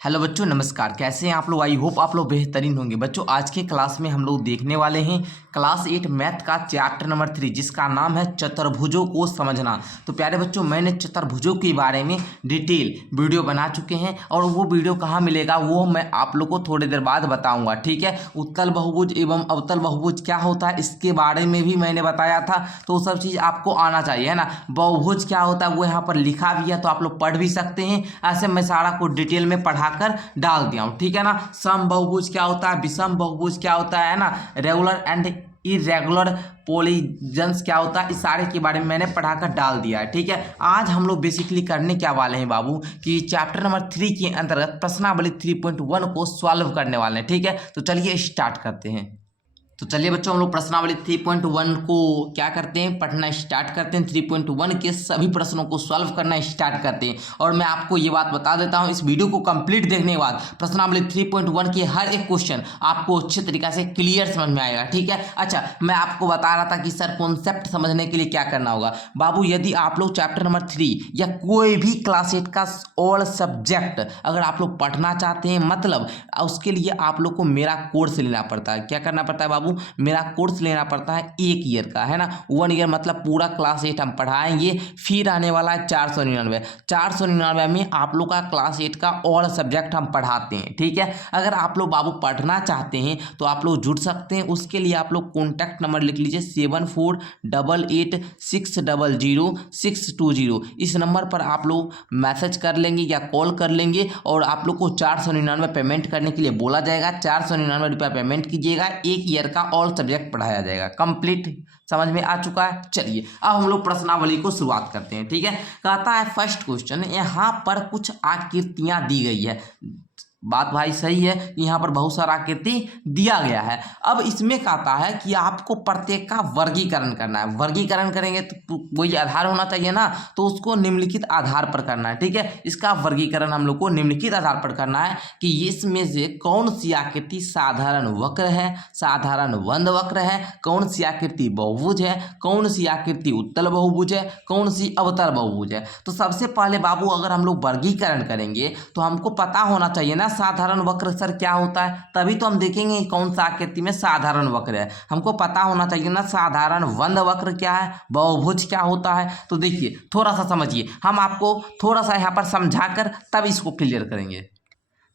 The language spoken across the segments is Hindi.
हेलो बच्चों, नमस्कार। कैसे हैं आप लोग? आई होप आप लोग बेहतरीन होंगे। बच्चों, आज के क्लास में हम लोग देखने वाले हैं क्लास 8 मैथ का चैप्टर नंबर 3, जिसका नाम है चतुर्भुजों को समझना। तो प्यारे बच्चों, मैंने चतुर्भुजों के बारे में डिटेल वीडियो बना चुके हैं और वो वीडियो कहाँ मिलेगा वो मैं आप लोग को थोड़ी देर बाद बताऊंगा। ठीक है, उत्तल बहुभुज एवं अवतल बहुभुज क्या होता है इसके बारे में भी मैंने बताया था, तो वो सब चीज़ आपको आना चाहिए, है ना। बहुभुज क्या होता है वो यहाँ पर लिखा भी है, तो आप लोग पढ़ भी सकते हैं। ऐसे मैं सारा को डिटेल में पढ़ा कर डाल दिया हूं, ठीक है ना। सम बहुभुज क्या होता है, विषम बहुभुज क्या होता है ना, रेगुलर एंड इरेगुलर पॉलीजन्स क्या होता है, इस सारे के बारे में मैंने पढ़ाकर डाल दिया है। ठीक है, आज हम लोग बेसिकली करने क्या वाले हैं बाबू कि चैप्टर नंबर 3 के अंतर्गत प्रश्नावली 3.1 को सॉल्व करने वाले हैं। ठीक है, तो चलिए स्टार्ट करते हैं। तो चलिए बच्चों, हम लोग प्रश्नावली 3.1 को क्या करते हैं, पढ़ना स्टार्ट करते हैं। 3.1 के सभी प्रश्नों को सॉल्व करना स्टार्ट करते हैं। और मैं आपको ये बात बता देता हूं, इस वीडियो को कंप्लीट देखने के बाद प्रश्नावली 3.1 के हर एक क्वेश्चन आपको अच्छे तरीके से क्लियर समझ में आएगा। ठीक है, अच्छा, मैं आपको बता रहा था कि सर कॉन्सेप्ट समझने के लिए क्या करना होगा। बाबू, यदि आप लोग चैप्टर नंबर 3 या कोई भी क्लास 8 का ऑल सब्जेक्ट अगर आप लोग पढ़ना चाहते हैं, मतलब उसके लिए आप लोग को मेरा कोर्स लेना पड़ता है। क्या करना पड़ता है बाबू? मेरा कोर्स लेना पड़ता है 1 ईयर का, है ना। 1 ईयर मतलब पूरा क्लास 8 हम पढ़ाएंगे। फिर आने वाला है 499 में आप लोग का क्लास 8 का ऑल सब्जेक्ट हम पढ़ाते हैं। ठीक है, अगर आप लोग बाबू पढ़ना चाहते हैं तो आप लोग जुड़ सकते हैं। उसके लिए आप लोग कॉन्टैक्ट नंबर लिख लीजिए 7488600620। इस नंबर पर आप लोग मैसेज कर लेंगे या कॉल कर लेंगे और आप लोग को 499 पेमेंट करने के लिए बोला जाएगा। 499 रुपया पेमेंट कीजिएगा, 1 ईयर का ऑल सब्जेक्ट पढ़ाया जाएगा। कंप्लीट समझ में आ चुका है। चलिए अब हम लोग प्रश्नावली को शुरुआत करते हैं। ठीक है, कहता है फर्स्ट क्वेश्चन, यहाँ पर कुछ आकृतियां दी गई है। बात भाई सही है, यहाँ पर बहुत सारा आकृति दिया गया है। अब इसमें कहता है कि आपको प्रत्येक का वर्गीकरण करना है। वर्गीकरण करेंगे तो वही आधार होना चाहिए ना, तो उसको निम्नलिखित आधार पर करना है। ठीक है, इसका वर्गीकरण हम लोग को निम्नलिखित आधार पर करना है कि इसमें से कौन सी आकृति साधारण वक्र है, साधारण बंद वक्र है, कौन सी आकृति बहुभुज है, कौन सी आकृति उत्तल बहुभुज है, कौन सी अवतल बहुभुज है। तो सबसे पहले बाबू अगर हम लोग वर्गीकरण करेंगे तो हमको पता होना चाहिए ना साधारण वक्र सर क्या होता है, तभी तो हम देखेंगे कौन सा आकृति में साधारण वक्र है। हमको पता होना चाहिए ना साधारण बंद वक्र क्या है, बहुभुज क्या होता है। तो देखिए थोड़ा सा समझिए, हम आपको थोड़ा सा यहाँ पर समझाकर तब इसको क्लियर करेंगे।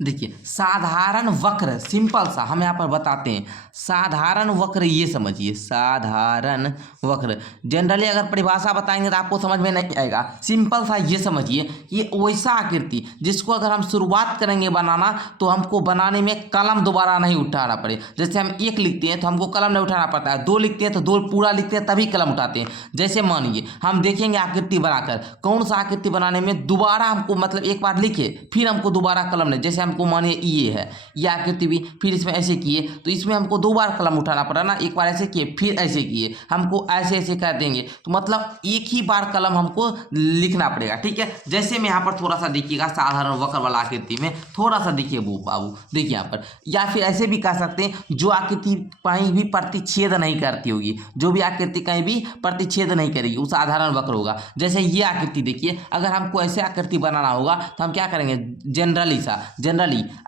देखिए साधारण वक्र सिंपल सा हम यहाँ पर बताते हैं। साधारण वक्र ये समझिए, साधारण वक्र जनरली अगर परिभाषा बताएंगे तो आपको समझ में नहीं आएगा। सिंपल सा ये समझिए, ये वैसा आकृति जिसको अगर हम शुरुआत करेंगे बनाना तो हमको बनाने में कलम दोबारा नहीं उठाना पड़े। जैसे हम 1 लिखते हैं तो हमको कलम नहीं उठाना पड़ता है, 2 लिखते हैं तो 2 पूरा लिखते हैं तभी कलम उठाते हैं। जैसे मानिए हम देखेंगे आकृति बनाकर, कौन सा आकृति बनाने में दोबारा हमको मतलब एक बार लिखे फिर हमको दोबारा कलम नहीं। जैसे हमको मानिए ये है, ये आकृति भी फिर इसमें ऐसे किए तो इसमें हमको 2 बार कलम उठाना पड़ा ना, एक बार ऐसे किए फिर ऐसे किए, हमको ऐसे ऐसे कर देंगे तो मतलब एक ही बार कलम हमको लिखना पड़ेगा। ठीक है, जैसे मैं यहाँ पर थोड़ा सा देखिएगा साधारण वक्र वाला आकृति में थोड़ा सा देखिए वो बाबू, देखिए यहाँ पर, या फिर ऐसे भी कह सकते हैं जो आकृति कहीं भी प्रतिच्छेद नहीं करती होगी, जो भी आकृति कहीं भी प्रतिच्छेद नहीं करेगी वो साधारण वक्र होगा। जैसे ये आकृति देखिए, अगर हमको ऐसे आकृति बनाना होगा तो हम क्या करेंगे, जनरली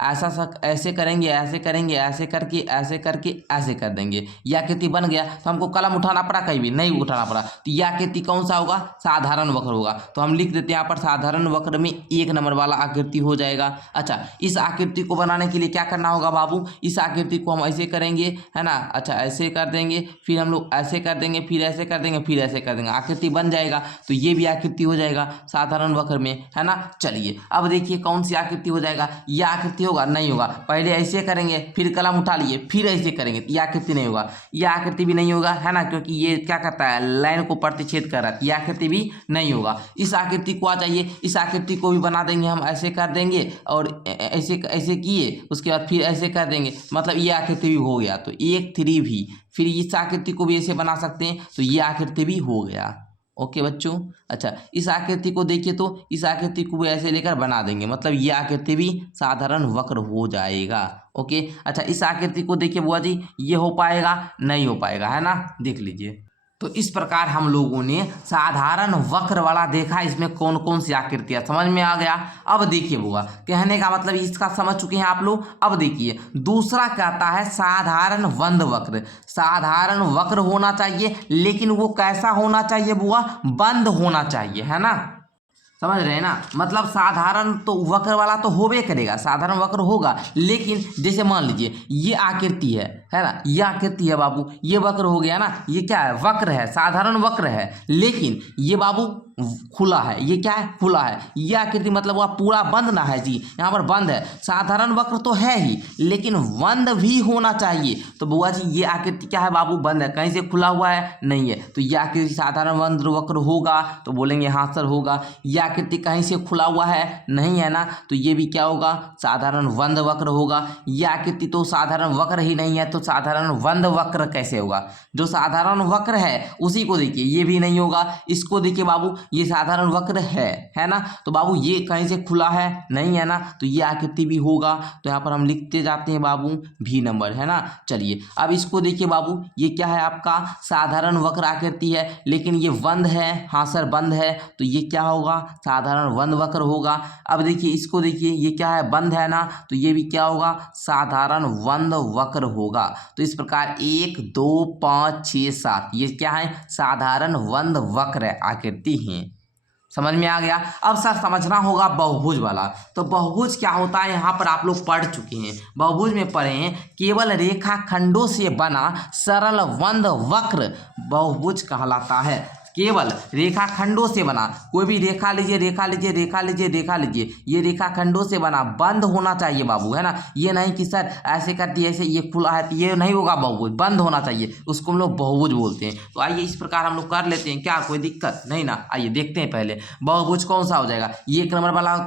ऐसा सा ऐसे करेंगे, ऐसे करेंगे, ऐसे करके ऐसे करके ऐसे कर देंगे, यह आकृति बन गया। तो हमको कलम उठाना पड़ा, कहीं भी नहीं उठाना पड़ा, तो यह आकृति कौन सा होगा, साधारण वक्र होगा। तो हम लिख देते हैं यहाँ पर साधारण वक्र में 1 नंबर वाला आकृति हो जाएगा। अच्छा, इस आकृति को बनाने के लिए क्या करना होगा बाबू, इस आकृति को हम ऐसे करेंगे, है ना। अच्छा, ऐसे कर देंगे, फिर हम लोग ऐसे कर देंगे, फिर ऐसे कर देंगे, फिर ऐसे कर देंगे, आकृति बन जाएगा। तो ये भी आकृति हो जाएगा साधारण वक्र में, है ना। चलिए अब देखिए कौन सी आकृति हो जाएगा, यह आकृति होगा, नहीं होगा। पहले ऐसे करेंगे फिर कलम उठा लिए फिर ऐसे करेंगे तो यह आकृति नहीं होगा, यह आकृति भी नहीं होगा, है ना, क्योंकि ये क्या करता है लाइन को प्रतिच्छेद कर रहा है, यह आकृति भी नहीं होगा। इस आकृति को आ जाइए, इस आकृति को भी बना देंगे हम, ऐसे कर देंगे और ऐसे ऐसे किए, उसके बाद फिर ऐसे कर देंगे, मतलब ये आकृति भी हो गया। तो 1 3 भी, फिर इस आकृति को भी ऐसे बना सकते हैं, तो ये आकृति भी हो गया। ओके बच्चों, अच्छा इस आकृति को देखिए, तो इस आकृति को भी ऐसे लेकर बना देंगे, मतलब ये आकृति भी साधारण वक्र हो जाएगा। ओके, अच्छा इस आकृति को देखिए बुआ जी, ये हो पाएगा नहीं हो पाएगा, है ना, देख लीजिए। तो इस प्रकार हम लोगों ने साधारण वक्र वाला देखा, इसमें कौन कौन सी आकृतियां समझ में आ गया। अब देखिए बुआ, कहने का मतलब इसका समझ चुके हैं आप लोग। अब देखिए दूसरा कहता है साधारण बंद वक्र। साधारण वक्र होना चाहिए, लेकिन वो कैसा होना चाहिए बुआ? बंद होना चाहिए, है ना, समझ रहे हैं ना। मतलब साधारण तो वक्र वाला तो होबे करेगा, साधारण वक्र होगा, लेकिन जैसे मान लीजिए ये आकृति है ना, ये आकृति है बाबू, ये वक्र हो गया ना, ये क्या है? वक्र है, साधारण वक्र है, लेकिन ये बाबू खुला है। ये क्या है? खुला है। ये आकृति मतलब वह पूरा बंद ना है जी, यहाँ पर बंद है। साधारण वक्र तो है ही, लेकिन बंद भी होना चाहिए। तो बुआ जी ये आकृति क्या है बाबू? बंद है, कहीं से खुला हुआ है नहीं है। तो ये आकृति साधारण बंद वक्र होगा, तो बोलेंगे हाँ सर होगा। ये आकृति कहीं से खुला हुआ है नहीं है ना, तो ये भी क्या होगा? साधारण बंद वक्र होगा। ये आकृति तो साधारण वक्र ही नहीं है, तो साधारण बंद वक्र कैसे होगा? जो साधारण वक्र है उसी को देखिए, ये भी नहीं होगा। इसको देखिए बाबू, ये साधारण वक्र है ना, तो बाबू ये कहीं से खुला है नहीं है ना, तो ये आकृति भी होगा। तो यहाँ पर हम लिखते जाते हैं बाबू भी नंबर, है ना। चलिए अब इसको देखिए बाबू, ये क्या है? आपका साधारण वक्र आकृति है, लेकिन ये बंद है। हाँ सर बंद है, तो ये क्या होगा? साधारण बंद वक्र होगा। अब देखिए इसको देखिए, ये क्या है? बंद है ना, तो ये भी क्या होगा? साधारण बंद वक्र होगा। तो इस प्रकार 1 2 5 6 7 ये क्या है? साधारण बंद वक्र आकृति है। समझ में आ गया। अब सर समझना होगा बहुभुज वाला। तो बहुभुज क्या होता है, यहाँ पर आप लोग पढ़ चुके हैं, बहुभुज में पढ़े हैं, केवल रेखा खंडों से बना सरल बंद वक्र बहुभुज कहलाता है। केवल रेखा खंडों से बना, कोई भी रेखा लीजिए, रेखा लीजिए, रेखा लीजिए, रेखा लीजिए, ये रेखा खंडों से बना, बंद होना चाहिए बाबू, है ना। ये नहीं कि सर ऐसे कर दिए, ऐसे ये खुला है, तो ये नहीं होगा बहुभुज, बंद होना चाहिए, उसको हम लोग बहुभुज बोलते हैं। तो आइए इस प्रकार हम लोग कर लेते हैं, क्या कोई दिक्कत नहीं ना। आइए देखते हैं पहले बहुभुज कौन सा हो जाएगा। ये 1 नंबर वाला,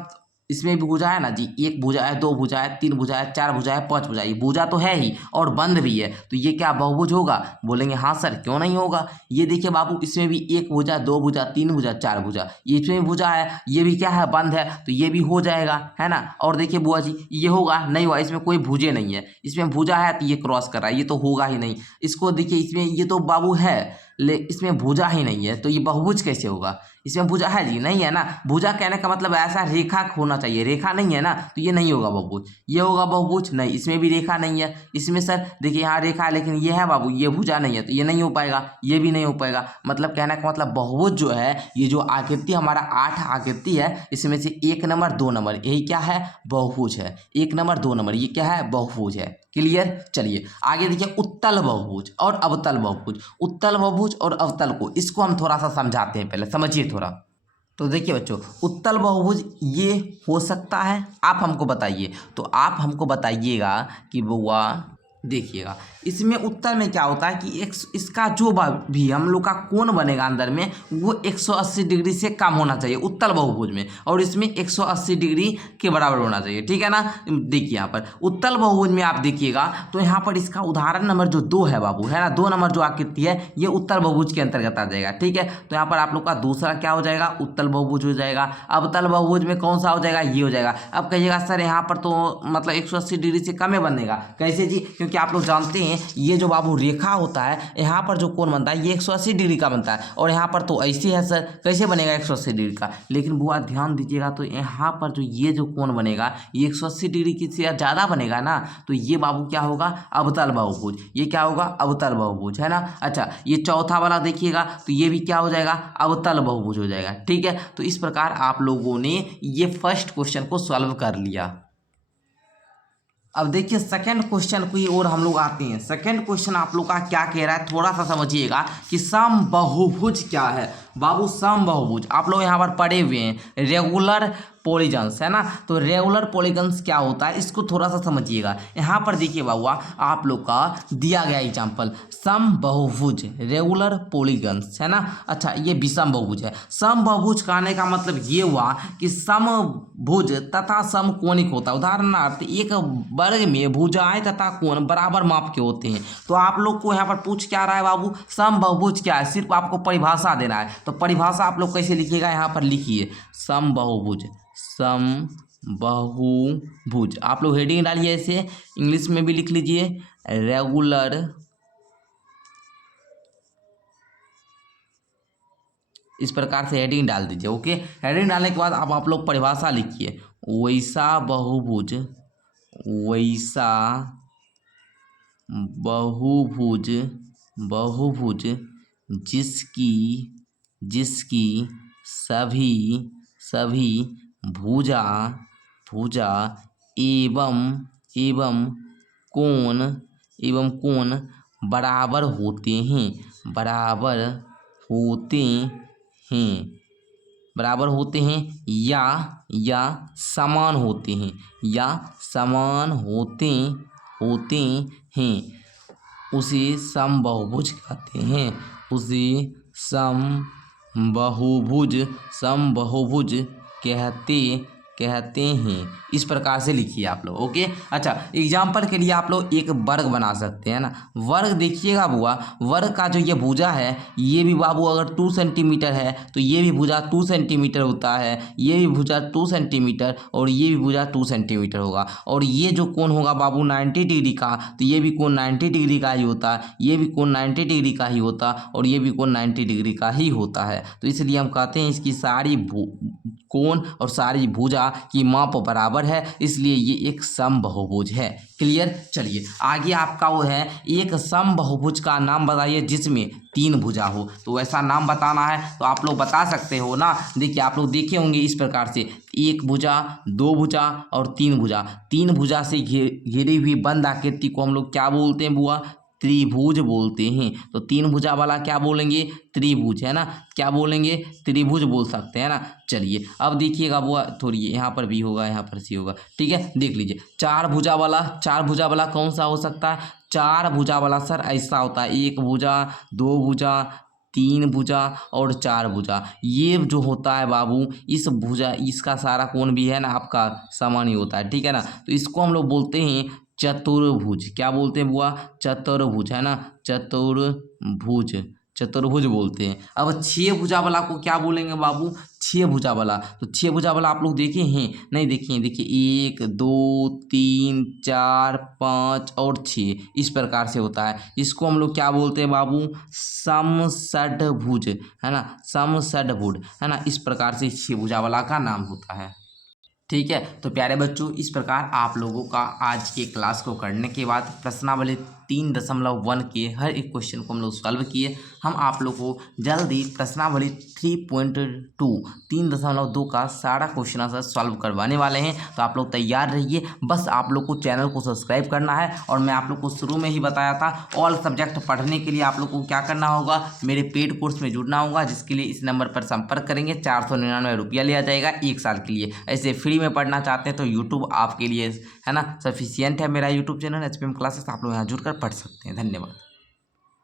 इसमें भी भुजा है ना जी, 1 भुजा है, 2 भुजा है, 3 भुजा है, 4 भुजा है, 5 भुजा है। ये भुजा तो है ही और बंद भी है, तो ये क्या बहुभुज होगा? बोलेंगे हाँ सर क्यों नहीं होगा। ये देखिए बाबू, इसमें भी 1 भुजा, 2 भुजा, 3 भुजा, 4 भुजा, ये इसमें भी भुजा है, ये भी क्या है? बंद है, तो ये भी हो जाएगा, है ना। और देखिए बुआ जी ये होगा नहीं हुआ, इसमें कोई भुजे नहीं है, इसमें भुजा है तो ये क्रॉस कर रहा है, ये तो होगा ही नहीं। इसको देखिए, इसमें ये तो बाबू है, ले इसमें भुजा ही नहीं है, तो ये बहुभुज कैसे होगा? इसमें भुजा है जी नहीं है ना। भुजा कहने का मतलब ऐसा रेखा होना चाहिए, रेखा नहीं है ना, तो ये नहीं होगा बहुभुज। ये होगा बहुभुज नहीं, इसमें भी रेखा नहीं है। इसमें सर देखिए यहाँ रेखा है, लेकिन ये है बाबू, ये भुजा नहीं है, तो ये नहीं हो पाएगा, ये भी नहीं हो पाएगा। मतलब कहने का मतलब बहुभुज जो है, ये जो आकृति हमारा 8 आकृति है, इसमें से 1 नंबर 2 नंबर यही क्या है? बहुभुज है। 1 नंबर 2 नंबर ये क्या है? बहुभुज है। क्लियर। चलिए आगे देखिए, उत्तल बहुभुज और अवतल बहुभुज। उत्तल बहुभुज और अवतल को, इसको हम थोड़ा सा समझाते हैं, पहले समझिए थोड़ा। तो देखिए बच्चों, उत्तल बहुभुज ये हो सकता है, आप हमको बताइए। तो आप हमको बताइएगा कि बुआ देखिएगा, इसमें उत्तर में क्या होता है कि इसका जो भी हम लोग का कोण बनेगा अंदर में, वो 180 डिग्री से कम होना चाहिए उत्तल बहुभुज में, और इसमें 180 डिग्री के बराबर होना चाहिए, ठीक है ना। देखिए यहाँ पर उत्तल बहुभुज में आप देखिएगा, तो यहाँ पर इसका उदाहरण नंबर जो 2 है बाबू, है ना, 2 नंबर जो आकृति है, ये उत्तल बहुभुज के अंतर्गत आ जाएगा, ठीक है। तो यहाँ पर आप लोग का दूसरा क्या हो जाएगा? उत्तल बहुभुज हो जाएगा। अवतल बहुभुज में कौन सा हो जाएगा? ये हो जाएगा। अब कहिएगा सर यहाँ पर तो मतलब 180 डिग्री से कम बनेगा, कैसे जी? क्योंकि आप लोग जानते हैं ये जो बाबू रेखा होता है, यहाँ पर जो कोण बनता है ये 180 डिग्री का बनता है, और यहाँ पर तो ऐसे है सर, कैसे बनेगा 180 डिग्री का? लेकिन बुआ ध्यान दीजिएगा, तो यहाँ पर जो ये जो कोण बनेगा ये 180 डिग्री की से ज़्यादा बनेगा ना, तो ये बाबू क्या होगा? अवतल बहुभुज। ये क्या होगा? अवतल बहुभुज, है ना। अच्छा ये चौथा वाला देखिएगा, तो ये भी क्या हो जाएगा? अवतल बहुभुज हो जाएगा, ठीक है। तो इस प्रकार आप लोगों ने ये फर्स्ट क्वेश्चन को सॉल्व कर लिया। अब देखिए सेकंड क्वेश्चन की ओर हम लोग आते हैं। सेकंड क्वेश्चन आप लोग का क्या कह रहा है, थोड़ा सा समझिएगा कि समबाहुभुज क्या है। बाबू समबाहुभुज आप लोग यहाँ पर पढ़े हुए हैं, रेगुलर पॉलीगन्स, है ना। तो रेगुलर पॉलीगन्स क्या होता है, इसको थोड़ा सा समझिएगा। यहाँ पर देखिए बाबुआ, आप लोग का दिया गया एग्जाम्पल समबाहुभुज रेगुलर पॉलीगन्स, है ना। अच्छा ये विषम बहुभुज है। समबाहुभुज कहने का मतलब ये हुआ कि समभुज तथा समकोणिक होता है। उदाहरणार्थ एक वर्ग में भुजाएं तथा कोण बराबर माप के होते हैं। तो आप लोग को यहाँ पर पूछ क्या रहा है बाबू, समबाहुभुज क्या है, सिर्फ आपको परिभाषा देना है। तो परिभाषा आप लोग कैसे लिखिएगा, यहाँ पर लिखिए समबाहुभुज। समबाहुभुज आप लोग हेडिंग डालिए, ऐसे इंग्लिश में भी लिख लीजिए, रेगुलर इस प्रकार से हेडिंग डाल दीजिए। ओके, हेडिंग डालने के बाद अब आप लोग परिभाषा लिखिए। वैसा बहुभुज, वैसा बहुभुज, बहुभुज जिसकी जिसकी सभी सभी भुजा भुजा एवं एवं कोण बराबर होते हैं, बराबर होते हैं, बराबर होते हैं या समान होते हैं, या समान होते हैं, उसे समबहुभुज कहते हैं, उसे समबहुभुज कहते हैं। इस प्रकार से लिखिए आप लोग। ओके, अच्छा, एग्जाम्पल के लिए आप लोग एक वर्ग बना सकते हैं ना। वर्ग देखिएगा बुआ, वर्ग का जो ये भुजा है, ये भी बाबू अगर 2 सेंटीमीटर है तो ये भी भुजा 2 सेंटीमीटर होता है, ये भी भुजा 2 सेंटीमीटर और ये भी भुजा 2 सेंटीमीटर होगा। और ये जो कोण होगा बाबू 90 डिग्री का, तो ये भी कोण 90 डिग्री का ही होता है, ये भी कोण 90 डिग्री का ही होता और ये भी कोण 90 डिग्री का ही होता है। तो इसलिए हम कहते हैं इसकी सारी कोण और सारी भुजा की माप बराबर है, इसलिए ये एक समबहुभुज है। क्लियर। चलिए आगे आपका वो है, एक समबहुभुज का नाम बताइए जिसमें 3 भुजा हो। तो ऐसा नाम बताना है तो आप लोग बता सकते हो ना। देखिए आप लोग देखे होंगे इस प्रकार से, 1 भुजा, 2 भुजा और 3 भुजा। 3 भुजा से घिरी हुई बंद आकृति को हम लोग क्या बोलते हैं बुआ? त्रिभुज बोलते हैं। तो 3 भुजा वाला क्या बोलेंगे? त्रिभुज, है ना। क्या बोलेंगे? त्रिभुज बोल सकते हैं ना। चलिए अब देखिएगा बुआ, थोड़ी यहाँ पर भी होगा, यहाँ पर सी होगा, ठीक है। देख लीजिए 4 भुजा वाला कौन सा हो सकता है? 4 भुजा वाला सर ऐसा होता है, 1 भुजा, 2 भुजा, 3 भुजा और 4 भुजा। ये जो होता है बाबू, इस भुजा, इसका सारा कोण भी है ना आपका समान ही होता है, ठीक है ना। तो इसको हम लोग बोलते हैं चतुर्भुज। क्या बोलते हैं बुआ? चतुर्भुज, है ना। चतुर्भुज बोलते हैं। अब 6 भुजा वाला को क्या बोलेंगे बाबू? 6 भुजा वाला। तो 6 भुजा वाला आप लोग देखे हैं? नहीं देखे हैं। देखिए 1 2 3 4 5 और 6 इस प्रकार से होता है। इसको हम लोग क्या बोलते हैं बाबू? समषड्भुज, है ना। समषड्भुज, है ना। इस प्रकार से 6 भुजा वाला का नाम होता है, ठीक है। तो प्यारे बच्चों, इस प्रकार आप लोगों का आज के क्लास को करने के बाद प्रश्नावली 3.1 के हर एक क्वेश्चन को हम लोग सॉल्व किए। हम आप लोग को जल्दी प्रश्नावली 3.2 3.2 का सारा क्वेश्चन आंसर सॉल्व करवाने वाले हैं। तो आप लोग तैयार रहिए। बस आप लोग को चैनल को सब्सक्राइब करना है। और मैं आप लोग को शुरू में ही बताया था, ऑल सब्जेक्ट पढ़ने के लिए आप लोग को क्या करना होगा? मेरे पेड कोर्स में जुड़ना होगा, जिसके लिए इस नंबर पर संपर्क करेंगे। 499 रुपया लिया जाएगा 1 साल के लिए। ऐसे फ्री में पढ़ना चाहते हैं तो यूट्यूब आपके लिए, है ना, सफिशियंट है। मेरा यूट्यूब चैनल HPM क्लासेस, आप लोग यहाँ जुड़कर पढ़ सकते हैं। धन्यवाद।